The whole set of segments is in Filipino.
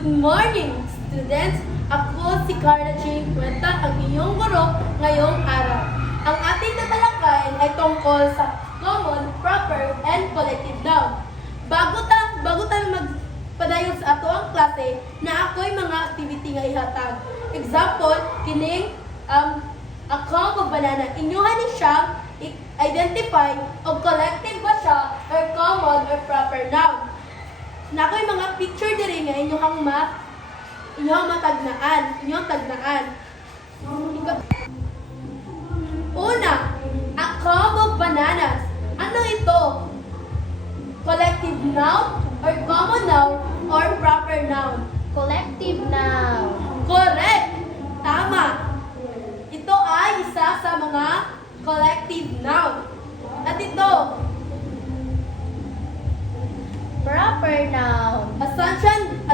Good morning, students! Ako si Carla Jane Cuenta, ang inyong guro ngayong araw. Ang ating tatalakayin ay tungkol sa common, proper, and collective noun. Bago tayo magpadayon sa ato ang klase, na ako'y mga activity nga ihatag. Example, kining a comb of banana. Inyuhan ni siyang identify o collective ba siya or common or proper noun. Na ako'y mga picture diri nga inyong tagnaan. Una, a comb of bananas. Ano ito? Collective noun or common noun or proper noun? Collective noun. Correct! Tama! Ito ay isa sa mga collective noun. At ito, Proper noun. a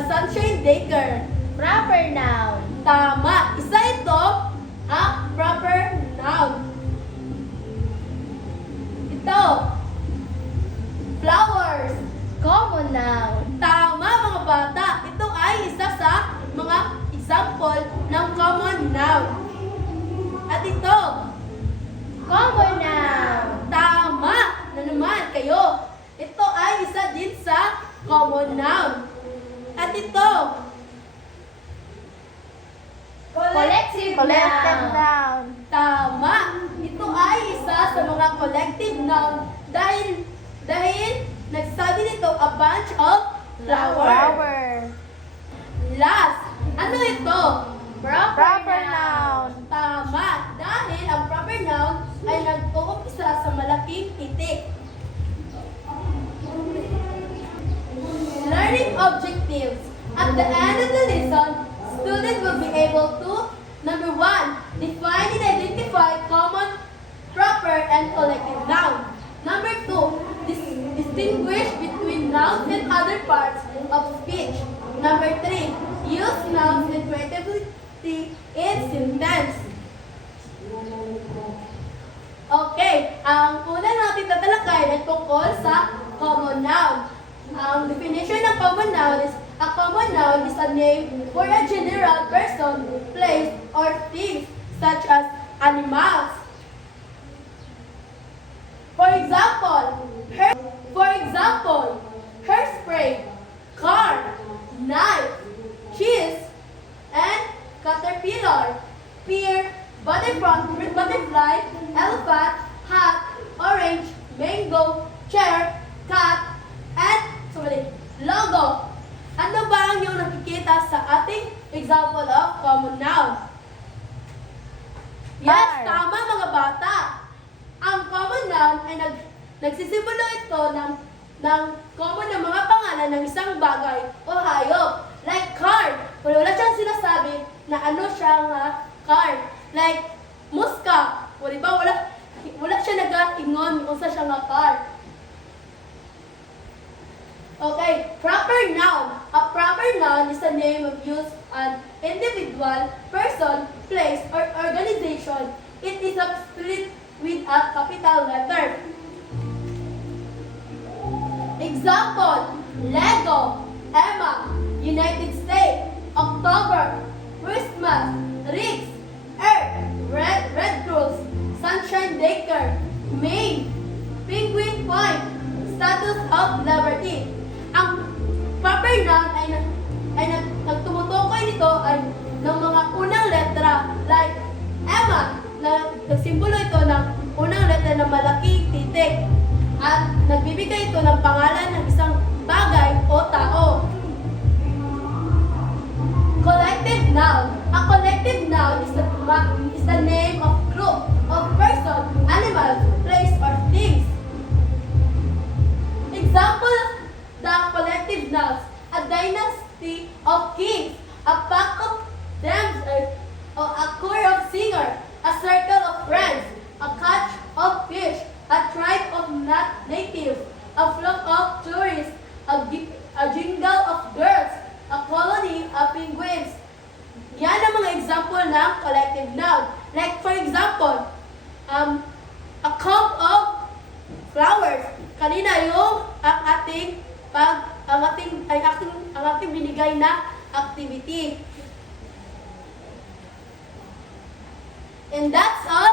sunshine baker. Proper noun. Tama! Isa ito, a proper noun. Ito, flowers. Common noun. Tama mga bata! Ito ay isa sa mga example ng common noun. At ito, Common noun. tama na naman kayo. Ito ay isa din sa common noun. At ito, Collective noun. tama. Ito ay isa sa mga collective noun dahil nagsabi nito a bunch of flower. Last, ano ito? Proper noun. Tama, dahil ang proper noun ay nag-uumpisa sa malaking titik. Learning objectives. At the end of the lesson, students will be able to, number 1, define and identify common, proper, and collective nouns. Number 2, distinguish between nouns and other parts of speech. Number 3, use nouns and creativity in sentence. Okay, ang una natin tatalakayin ay tungkol sa common noun. Ang definition ng common noun is, a common noun is a name for a general person, place, or things, such as animals. For example, hairspray, car, knife, cheese, and caterpillar, pear, butterfly, elephant, hat, orange, mango, chair, cat, and logo. Ano ba ang iyong nakikita sa ating example of common noun? Yes, Car. tama mga bata. Ang common noun ay nagsisimbolo ito ng common na mga pangalan ng isang bagay o hayop. Like car. Wala siyang sinasabi na ano siyang car. Like muska. Wala siya nag-ingon kung sa siyang car. Okay, proper noun. A proper noun is a name of use an individual, person, place, or organization. It is split with a capital letter. Example, Lego, Emma, United States, October, Christmas, Riggs, Earth, Red Cross, Sunshine Baker, Maine, Penguin Point, Status of Liberty. Ang proper noun ay nagtumutukoy nito ay ng mga unang letra like Emma na nagsimbolo ito ng unang letra ng malaking titik at nagbibigay ito ng pangalan ng isang bagay o tao. Collective noun. A collective noun is the name of group of person, animals, place, or things. Example of the collective nouns: a dynasty of kings, a pack of dancers, a choir of singers, a circle of friends, a catch of fish, a tribe of natives, a flock of tourists, a jingle of girls, a colony of penguins. Yan ang mga example ng collective noun. Like for example, a clump of flowers. Kanina yung ang ating binigay na activity. And that's all